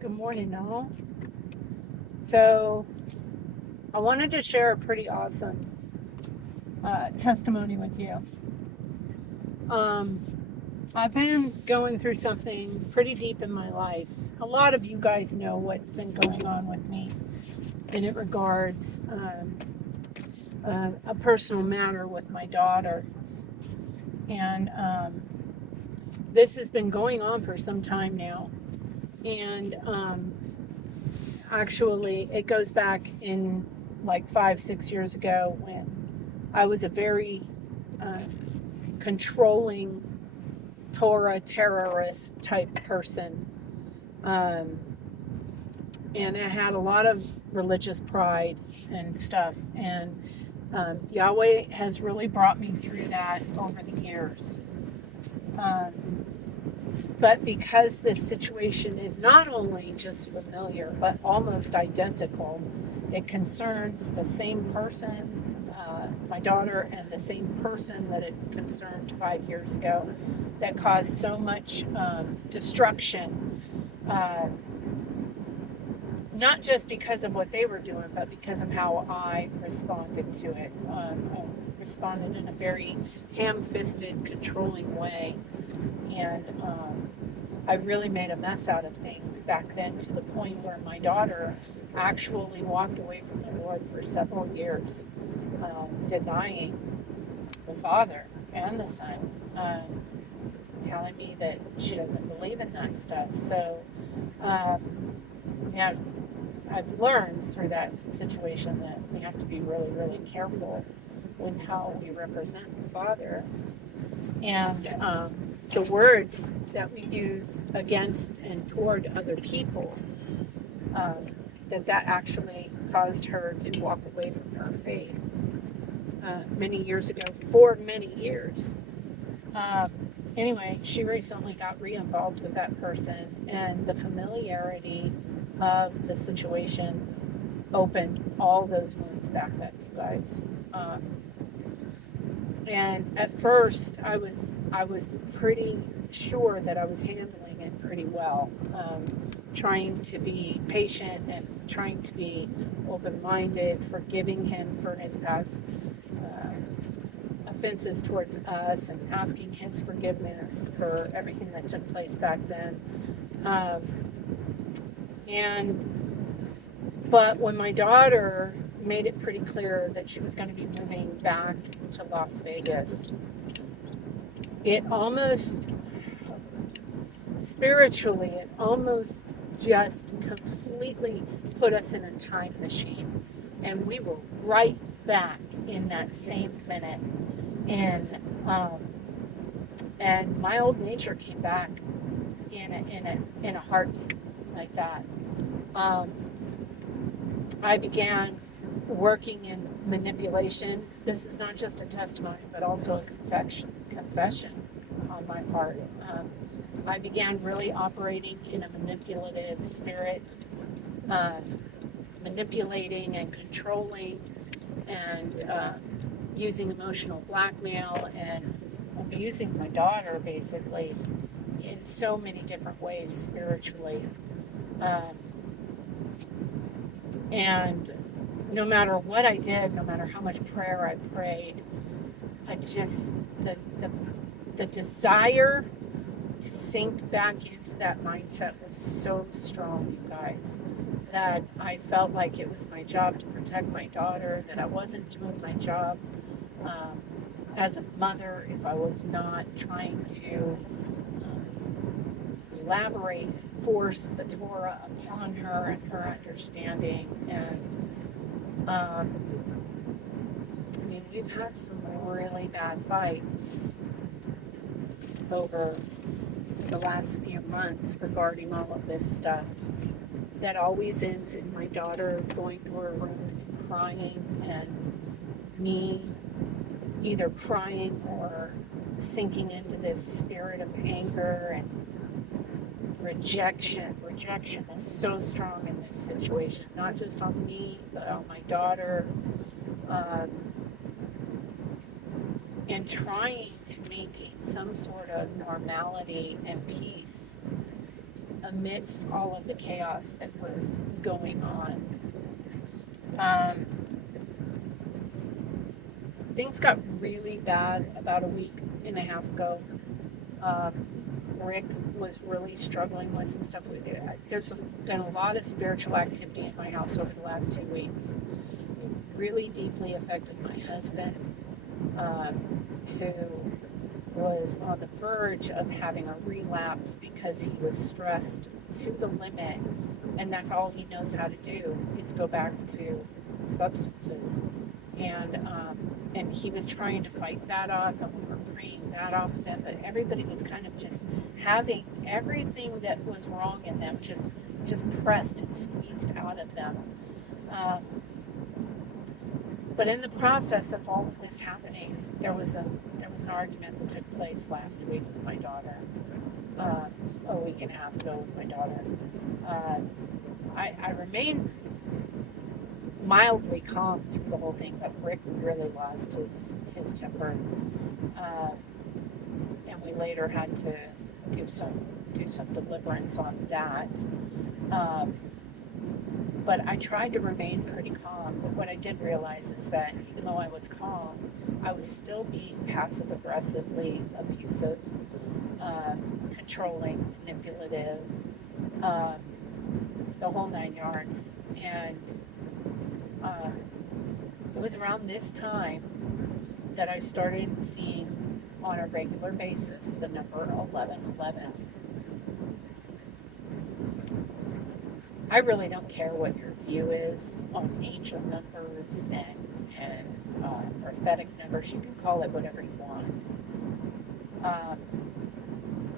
Good morning, all. So, I wanted to share a pretty awesome testimony with you. Um, I've been going through something pretty deep in my life. A lot of you guys know what's been going on with me, and it regards a personal matter with my daughter. And this has been going on for some time now. And actually, it goes back in like 5, 6 years ago when I was a very uh, controlling Torah terrorist type person. Um, and I had a lot of religious pride and stuff. And Yahweh has really brought me through that over the years. Um, but because this situation is not only just familiar, but almost identical, it concerns the same person, my daughter, and the same person that it concerned 5 years ago, that caused so much destruction, uh, not just because of what they were doing, but because of how I responded to it. I responded in a very ham-fisted, controlling way, and I really made a mess out of things back then, to the point where my daughter actually walked away from the Lord for several years, denying the Father and the Son, telling me that she doesn't believe in that stuff. So, yeah, I've learned through that situation that we have to be really, really careful with how we represent the Father, and the words that we use against and toward other people, um, that actually caused her to walk away from her faith many years ago, for many years. Um, anyway, she recently got re-involved with that person, and the familiarity of the situation opened all those wounds back up, you guys. And at first, I was pretty sure that I was handling it pretty well, trying to be patient and trying to be open-minded, forgiving him for his past offenses towards us, and asking his forgiveness for everything that took place back then. Um, and But when my daughter made it pretty clear that she was going to be moving back to Las Vegas, it almost, spiritually, it almost just completely put us in a time machine. And we were right back in that same minute. And, um, and my old nature came back in a heartbeat, like that. Um, I began working in manipulation. This is not just a testimony, but also a confession on my part. I began really operating in a manipulative spirit, uh, manipulating and controlling, and using emotional blackmail and abusing my daughter, basically, in so many different ways spiritually. Um, and no matter what I did, no matter how much prayer I prayed, I just, the, the, the desire to sink back into that mindset was so strong, you guys, that I felt like it was my job to protect my daughter, that I wasn't doing my job um, as a mother if I was not trying to elaborate and force the Torah upon her and her understanding. And I mean, we've had some really bad fights over the last few months regarding all of this stuff, that always ends in my daughter going to her room and crying, and me either crying or sinking into this spirit of anger and rejection. Rejection is so strong in this situation, not just on me, but on my daughter. Um, and trying to maintain some sort of normality and peace amidst all of the chaos that was going on. Um, Things got really bad about a week and a half ago. Rick was really struggling with some stuff. There's been a lot of spiritual activity in my house over the last 2 weeks. It really deeply affected my husband, who was on the verge of having a relapse because he was stressed to the limit, and that's all he knows how to do is go back to substances. And he was trying to fight that off, and we were praying that off of him, but everybody was kind of just having everything that was wrong in them just pressed and squeezed out of them. But in the process of all of this happening, there was an argument that took place last week with my daughter, a week and a half ago with my daughter. I remained mildly calm through the whole thing, but Rick really lost his temper, and we later had to do some deliverance on that. But I tried to remain pretty calm. But what I did realize is that even though I was calm, I was still being passive aggressively abusive, controlling, manipulative, the whole 9 yards. And it was around this time that I started seeing on a regular basis the number 1111. I really don't care what your view is on angel numbers and prophetic numbers. You can call it whatever you want.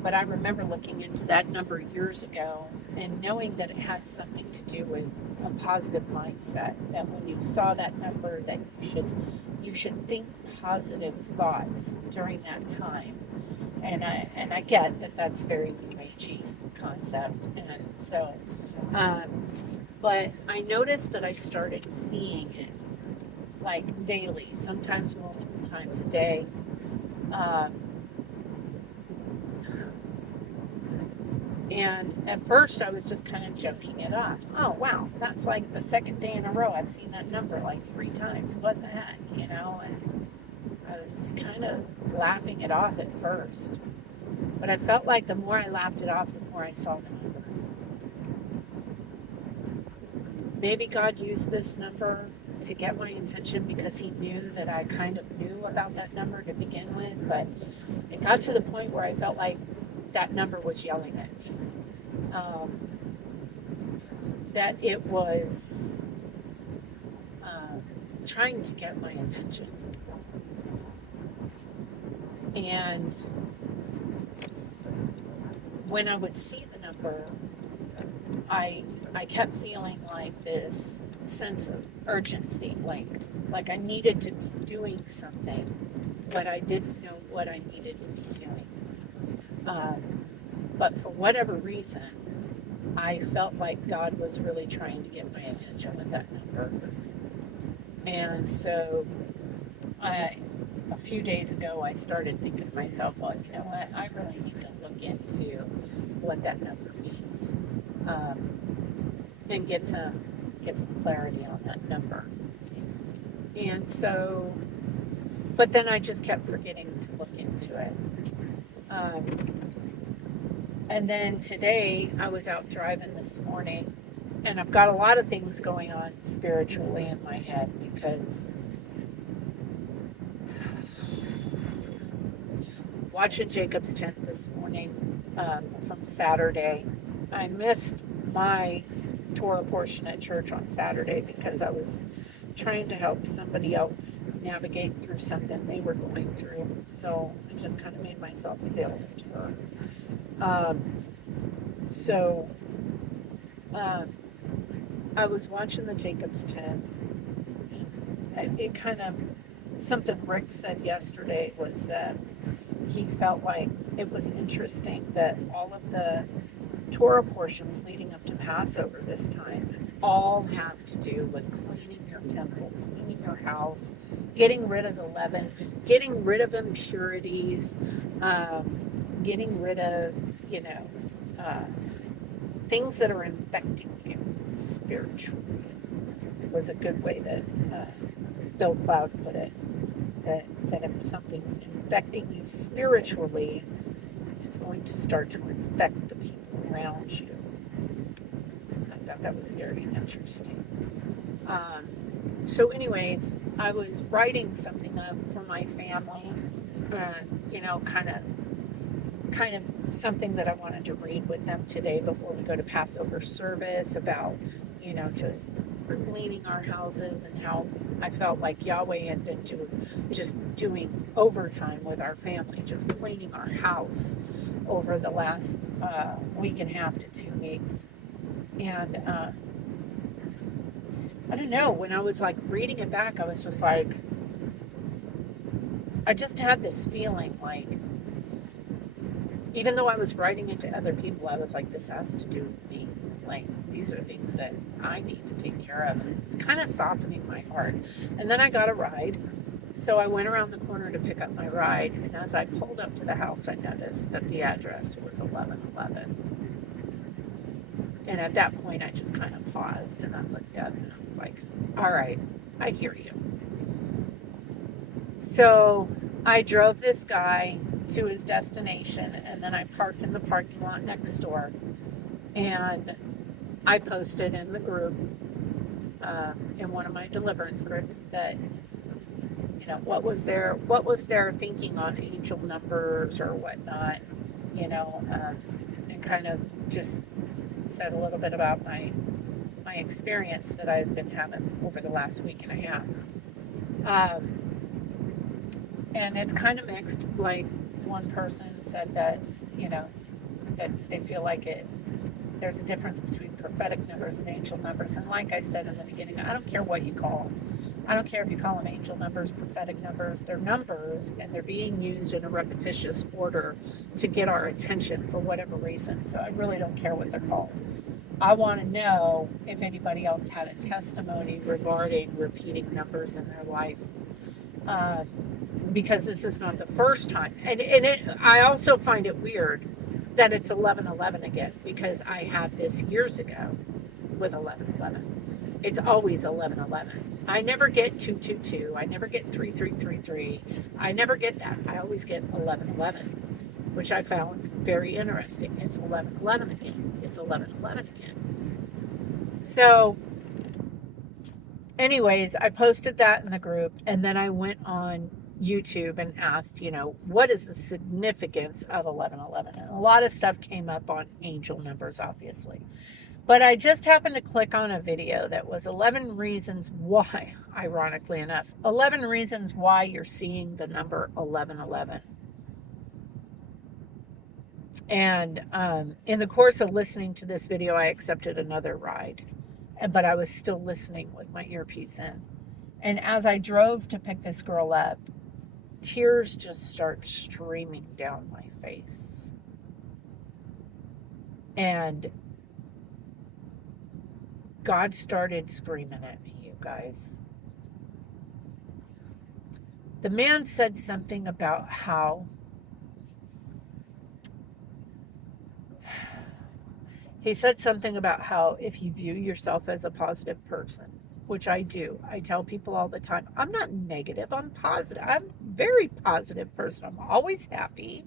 But I remember looking into that number years ago and knowing that it had something to do with a positive mindset. That when you saw that number, that you should think positive thoughts during that time. And I get that that's very New Agey concept, and so. But I noticed that I started seeing it like daily, sometimes multiple times a day. And at first I was just kind of joking it off. Oh, wow, that's like the second day in a row I've seen that number like 3 times. What the heck, you know? And I was just kind of laughing it off at first. But I felt like the more I laughed it off, the more I saw the number. Maybe God used this number to get my attention because he knew that I kind of knew about that number to begin with, but it got to the point where I felt like that number was yelling at me. That it was trying to get my attention. And when I would see the number, I kept feeling like this sense of urgency, like I needed to be doing something, but I didn't know what I needed to be doing. But for whatever reason, I felt like God was really trying to get my attention with that number. And so a few days ago, I started thinking to myself, well, you know what, I really need to look into what that number means. And get some clarity on that number. And so, but then I just kept forgetting to look into it. And then today I was out driving this morning, and I've got a lot of things going on spiritually in my head because watching Jacob's Tent this morning from Saturday, I missed my Torah portion at church on Saturday because I was trying to help somebody else navigate through something they were going through. So I just kind of made myself available to her. I was watching the Jacob's Tent. It kind of, something Rick said yesterday was that he felt like it was interesting that all of the Torah portions leading up to Passover this time all have to do with cleaning your temple, cleaning your house, getting rid of the leaven, getting rid of impurities, getting rid of, things that are infecting you spiritually was a good way that Bill Cloud put it. That if something's infecting you spiritually, it's going to start to infect the people around you. I thought that was very interesting. So anyways, I was writing something up for my family, kind of something that I wanted to read with them today before we go to Passover service about, just cleaning our houses and how I felt like Yahweh had been doing overtime with our family, just cleaning our house over the last week and a half to 2 weeks. And I don't know, when I was like reading it back, I was just like, I just had this feeling like, even though I was writing it to other people, I was like, this has to do with me. Like, these are things that I need to take care of. And it was kind of softening my heart. And then I got a ride. So I went around the corner to pick up my ride. And as I pulled up to the house, I noticed that the address was 1111. And at that point, I just kind of paused and I looked up and I was like, all right, I hear you. So I drove this guy to his destination, and then I parked in the parking lot next door, and I posted in the group, in one of my deliverance groups, that what was their thinking on angel numbers or whatnot, and kind of just said a little bit about my experience that I've been having over the last week and a half. And it's kind of mixed. Like, one person said that, that they feel like there's a difference between prophetic numbers and angel numbers. And like I said in the beginning, I don't care what you call them. I don't care if you call them angel numbers, prophetic numbers. They're numbers, and they're being used in a repetitious order to get our attention for whatever reason. So I really don't care what they're called. I want to know if anybody else had a testimony regarding repeating numbers in their life. Because this is not the first time. And I also find it weird that it's 1111 again, because I had this years ago with 1111. It's always 1111. I never get 222. I never get 3333. I never get that. I always get 1111, which I found very interesting. It's 1111 again. It's 1111 again. So anyways, I posted that in the group, and then I went on YouTube and asked, what is the significance of 1111? And a lot of stuff came up on angel numbers, obviously. But I just happened to click on a video that was 11 reasons why, ironically enough, 11 reasons why you're seeing the number 1111. And in the course of listening to this video, I accepted another ride, but I was still listening with my earpiece in. And as I drove to pick this girl up, tears just start streaming down my face. And God started screaming at me, you guys. The man said something about how if you view yourself as a positive person, which I do. I tell people all the time, I'm not negative, I'm positive. I'm a very positive person. I'm always happy.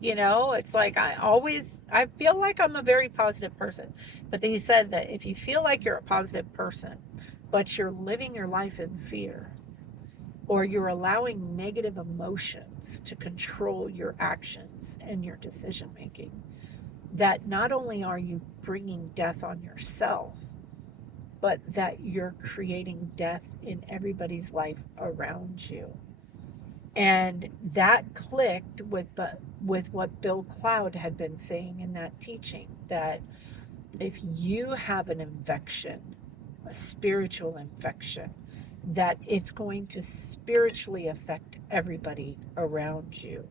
It's like I feel like I'm a very positive person. But he said that if you feel like you're a positive person, but you're living your life in fear, or you're allowing negative emotions to control your actions and your decision making, that not only are you bringing death on yourself, but that you're creating death in everybody's life around you. And that clicked with what Bill Cloud had been saying in that teaching, that if you have an infection, a spiritual infection, that it's going to spiritually affect everybody around you.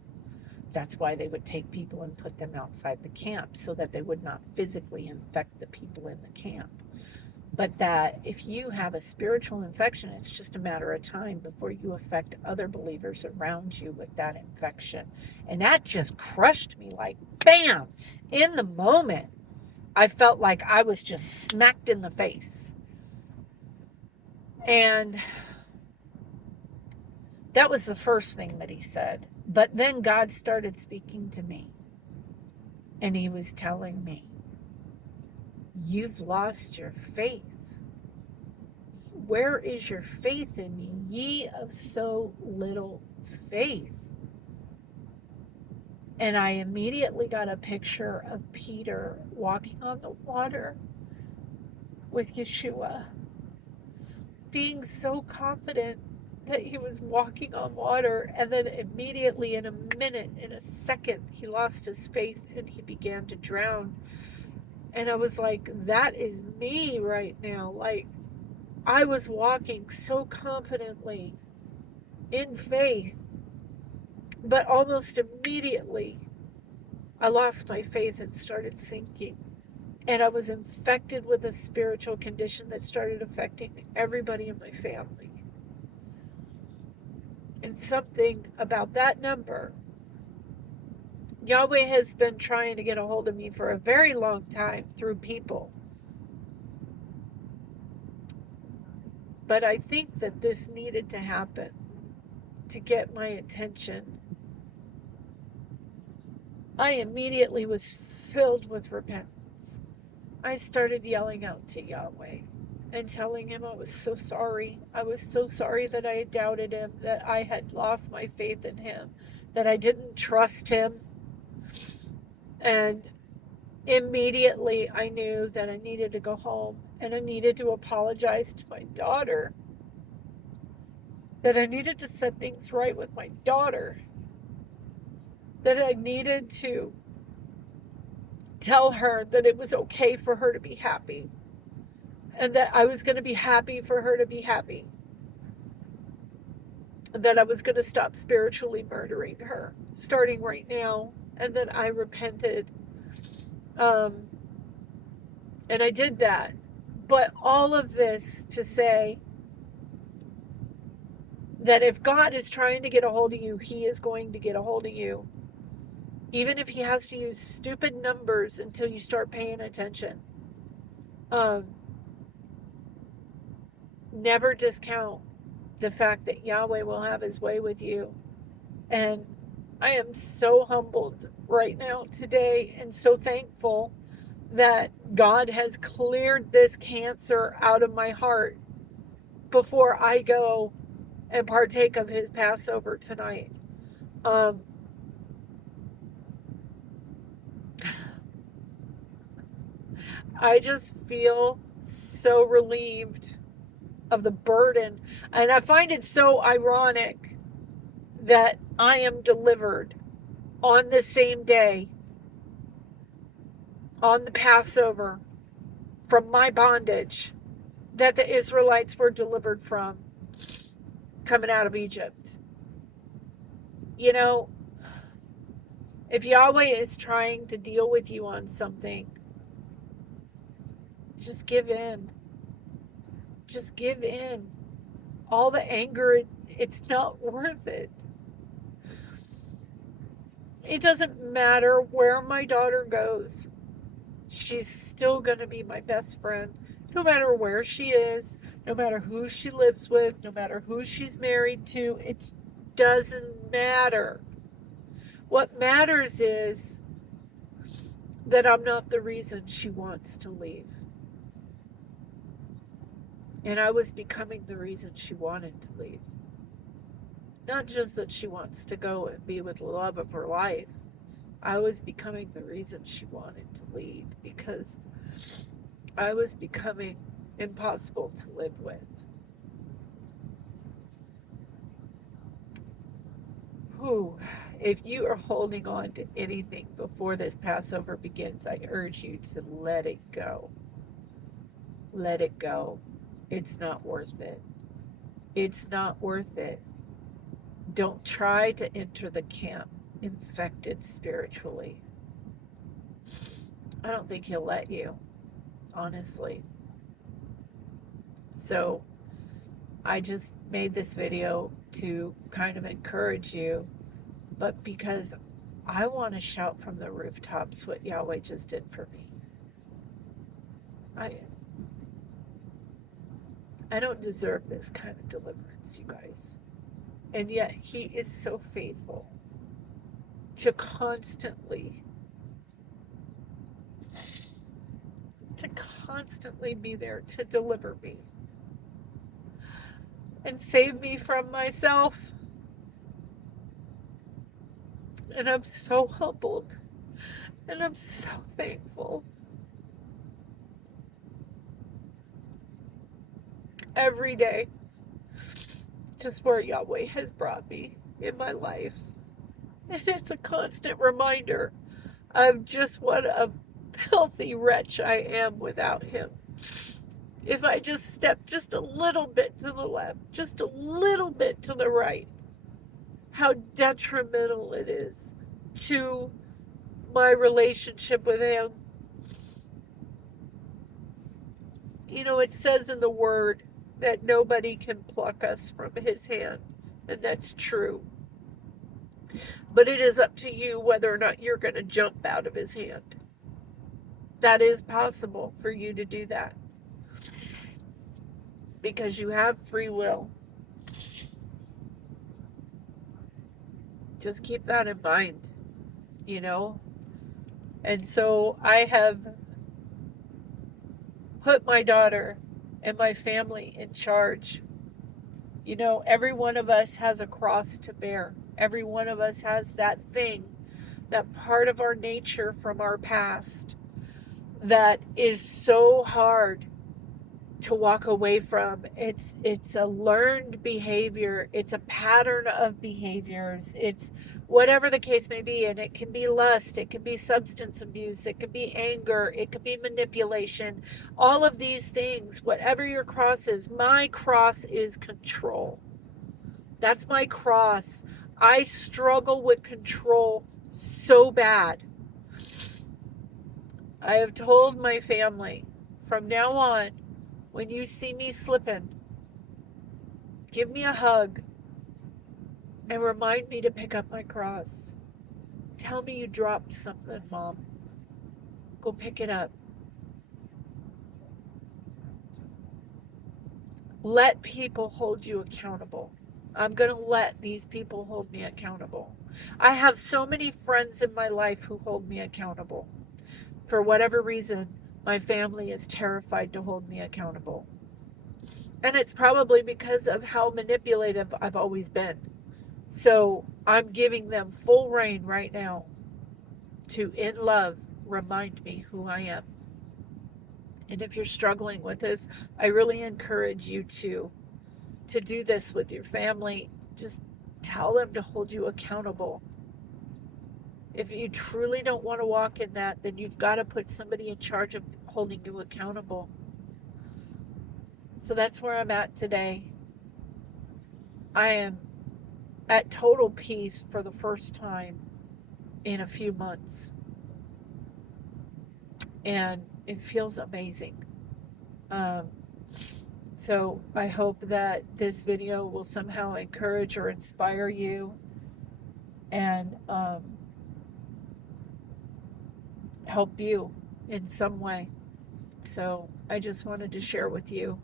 That's why they would take people and put them outside the camp, so that they would not physically infect the people in the camp. But that if you have a spiritual infection, it's just a matter of time before you affect other believers around you with that infection. And that just crushed me like, bam, in the moment. I felt like I was just smacked in the face. And that was the first thing that he said. But then God started speaking to me. And he was telling me, you've lost your faith. Where is your faith in me, ye of so little faith? And I immediately got a picture of Peter walking on the water with Yeshua, being so confident that he was walking on water, and then immediately, in a minute, in a second, he lost his faith and he began to drown. And I was like, that is me right now. Like, I was walking so confidently in faith, but almost immediately I lost my faith and started sinking. And I was infected with a spiritual condition that started affecting everybody in my family. And something about that number, Yahweh has been trying to get a hold of me for a very long time through people. But I think that this needed to happen to get my attention. I immediately was filled with repentance. I started yelling out to Yahweh and telling him I was so sorry. I was so sorry that I had doubted him, that I had lost my faith in him, that I didn't trust him. And immediately I knew that I needed to go home and I needed to apologize to my daughter, that I needed to set things right with my daughter, that I needed to tell her that it was okay for her to be happy and that I was going to be happy for her to be happy, and that I was going to stop spiritually murdering her starting right now, and that I repented. And I did that. But all of this to say that if God is trying to get a hold of you, he is going to get a hold of you. Even if he has to use stupid numbers until you start paying attention. Never discount the fact that Yahweh will have his way with you. And I am so humbled right now today and so thankful that God has cleared this cancer out of my heart before I go and partake of his Passover tonight. I just feel so relieved of the burden. And I find it so ironic that I am delivered on the same day, on the Passover, from my bondage that the Israelites were delivered from coming out of Egypt. You know, if Yahweh is trying to deal with you on something, just give in. Just give in. All the anger, it's not worth it. It doesn't matter where my daughter goes. She's still going to be my best friend. No matter where she is, no matter who she lives with, no matter who she's married to, it doesn't matter. What matters is that I'm not the reason she wants to leave. And I was becoming the reason she wanted to leave. Not just that she wants to go and be with the love of her life. I was becoming the reason she wanted to leave because I was becoming impossible to live with. Whew. If you are holding on to anything before this Passover begins, I urge you to let it go. Let it go. It's not worth it. It's not worth it. Don't try to enter the camp infected spiritually. I don't think he'll let you, honestly. So I just made this video to kind of encourage you, but because I want to shout from the rooftops what Yahweh just did for me. I I don't deserve this kind of deliverance, you guys. And yet he is so faithful to constantly be there to deliver me and save me from myself. And I'm so humbled and I'm so thankful. Every day, just where Yahweh has brought me in my life. And it's a constant reminder of just what a filthy wretch I am without him. If I just step just a little bit to the left, just a little bit to the right, how detrimental it is to my relationship with him. You know, it says in the word that nobody can pluck us from his hand, and that's true. But it is up to you whether or not you're going to jump out of his hand. That is possible for you to do that, because you have free will. Just keep that in mind, you know. And so I have put my daughter and my family in charge. You know, every one of us has a cross to bear. Every one of us has that thing, that part of our nature from our past that is so hard to walk away from. It's a learned behavior. It's a pattern of behaviors. It's whatever the case may be, and it can be lust, it can be substance abuse, it could be anger, it could be manipulation. All of these things, whatever your cross is, my cross is control. That's my cross. I struggle with control so bad. I have told my family, from now on, when you see me slipping, give me a hug and remind me to pick up my cross. Tell me you dropped something, Mom. Go pick it up. Let people hold you accountable. I'm going to let these people hold me accountable. I have so many friends in my life who hold me accountable. For whatever reason, my family is terrified to hold me accountable. And it's probably because of how manipulative I've always been. So I'm giving them full reign right now to, in love, remind me who I am. And if you're struggling with this, I really encourage you to do this with your family. Just tell them to hold you accountable. If you truly don't want to walk in that, then you've got to put somebody in charge of holding you accountable. So that's where I'm at today. I am at total peace for the first time in a few months. And it feels amazing. So I hope that this video will somehow encourage or inspire you and help you in some way. So I just wanted to share with you.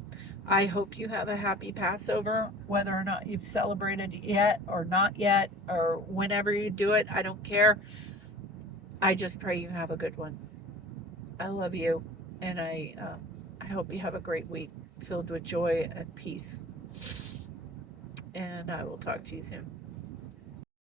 I hope you have a happy Passover, whether or not you've celebrated it yet or not yet, or whenever you do it. I don't care. I just pray you have a good one. I love you, and I hope you have a great week filled with joy and peace. And I will talk to you soon.